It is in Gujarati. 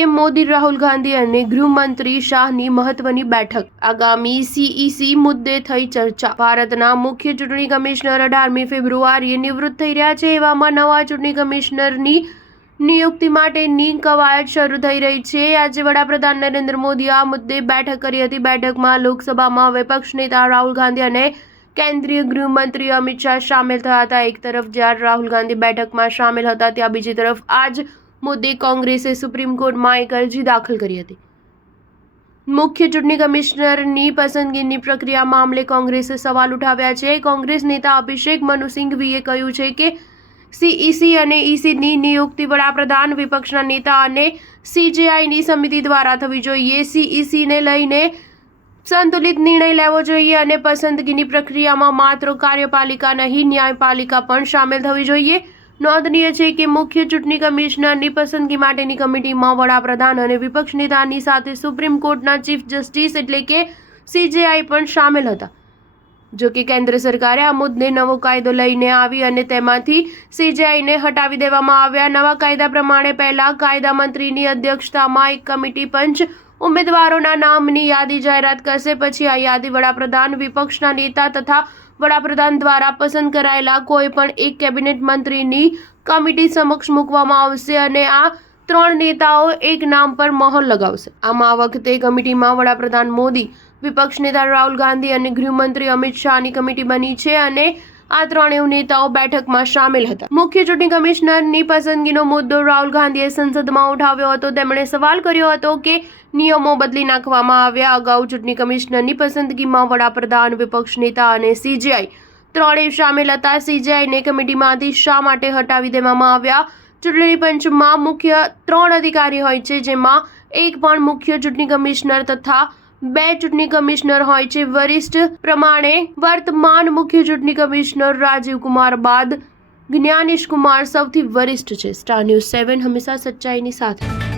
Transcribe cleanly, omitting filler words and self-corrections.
પીએમ મોદી, રાહુલ ગાંધી અને ગૃહમંત્રી શાહની મહત્વની બેઠક. આગામી સીઈસી મુદ્દે થઈ ચર્ચા. ભારતના મુખ્ય ચૂંટણી કમિશનર 18મી ફેબ્રુઆરીએ નિવૃત્ત થઈ રહ્યા છે. એવામાં નવા ચૂંટણી કમિશનરની નિયુક્તિ માટેની કવાયત શરૂ થઈ રહી છે. આજે વડાપ્રધાન નરેન્દ્ર મોદીએ આ મુદ્દે બેઠક કરી હતી. બેઠકમાં લોકસભામાં વિપક્ષ નેતા રાહુલ ગાંધી અને કેન્દ્રીય ગૃહમંત્રી અમિત શાહ સામેલ થયા હતા. એક તરફ જ્યારે રાહુલ ગાંધી બેઠકમાં સામેલ હતા, ત્યાં બીજી તરફ આજ મુદ્દે કોંગ્રેસે સુપ્રીમ કોર્ટમાં એક અરજી દાખલ કરી હતી. મુખ્ય ચૂંટણી કમિશનરની પસંદગીની પ્રક્રિયા મામલે કોંગ્રેસે સવાલ ઉઠાવ્યા છે. કોંગ્રેસ નેતા અભિષેક મનુ સિંઘવીએ કહ્યું છે કે સીઈસી અને ઈસીની નિયુક્તિ વડાપ્રધાન, વિપક્ષના નેતા અને સીજેઆઈની સમિતિ દ્વારા થવી જોઈએ. સીઈસીને લઈને સંતુલિત નિર્ણય લેવો જોઈએ અને પસંદગીની પ્રક્રિયામાં માત્ર કાર્યપાલિકા નહીં, ન્યાયપાલિકા પણ સામેલ થવી જોઈએ. નોંધનીય છે કે મુખ્ય ચૂંટણી કમિશનરની પસંદગી માટેની કમિટીમાં વડાપ્રધાન અને વિપક્ષ નેતાની સાથે સુપ્રીમ કોર્ટના ચીફ જસ્ટિસ એટલે કે સીજેઆઈ પણ સામેલ હતા. જો કે કેન્દ્ર સરકારે આ મુદ્દે નવો કાયદો લઈને આવી અને તેમાંથી સીજેઆઈને હટાવી દેવામાં આવ્યા. નવા કાયદા પ્રમાણે પહેલા કાયદા મંત્રીની અધ્યક્ષતામાં એક કમિટી પંચ ઉમેદવારોના નામની યાદી જાહેરાત કરશે. પછી આ યાદી વડાપ્રધાન, વિપક્ષના નેતા તથા વડાપ્રધાન દ્વારા પસંદ કરાયેલા કોઈ પણ એક કેબિનેટ મંત્રીની કમિટી સમક્ષ મૂકવામાં આવશે અને આ 3 નેતાઓ એક નામ પર મહોર લગાવશે. આમાં આ વખતે કમિટીમાં વડાપ્રધાન મોદી, વિપક્ષ નેતા રાહુલ ગાંધી અને ગૃહમંત્રી અમિત શાહની કમિટી બની છે અને આ 3 નેતાઓ બેઠકમાં સામેલ હતા. મુખ્ય ચૂંટણી કમિશનરની પસંદગીનો મુદ્દો રાહુલ ગાંધીએ સંસદમાં ઉઠાવ્યો હતો. તેમણે સવાલ કર્યો હતો કે નિયમો બદલી નાખવામાં આવ્યા. અગાઉ ચૂંટણી કમિશનરની પસંદગીમાં વડાપ્રધાન, વિપક્ષ નેતા અને સીજેઆઈ 3 સામેલ હતા. સીજેઆઈને કમિટીમાંથી શા માટે હટાવી દેવામાં આવ્યા? ચૂંટણી પંચમાં મુખ્ય 3 અધિકારી હોય છે, જેમાં એક પણ મુખ્ય ચૂંટણી કમિશનર તથા 2 ચૂંટણી કમિશનર હોય છે. વરિષ્ઠ પ્રમાણે વર્તમાન મુખ્ય ચૂંટણી કમિશનર રાજીવ કુમાર બાદ જ્ઞાનેશ કુમાર સૌથી વરિષ્ઠ છે. સ્ટાર ન્યૂઝ 7 હંમેશા સચ્ચાઈની સાથે.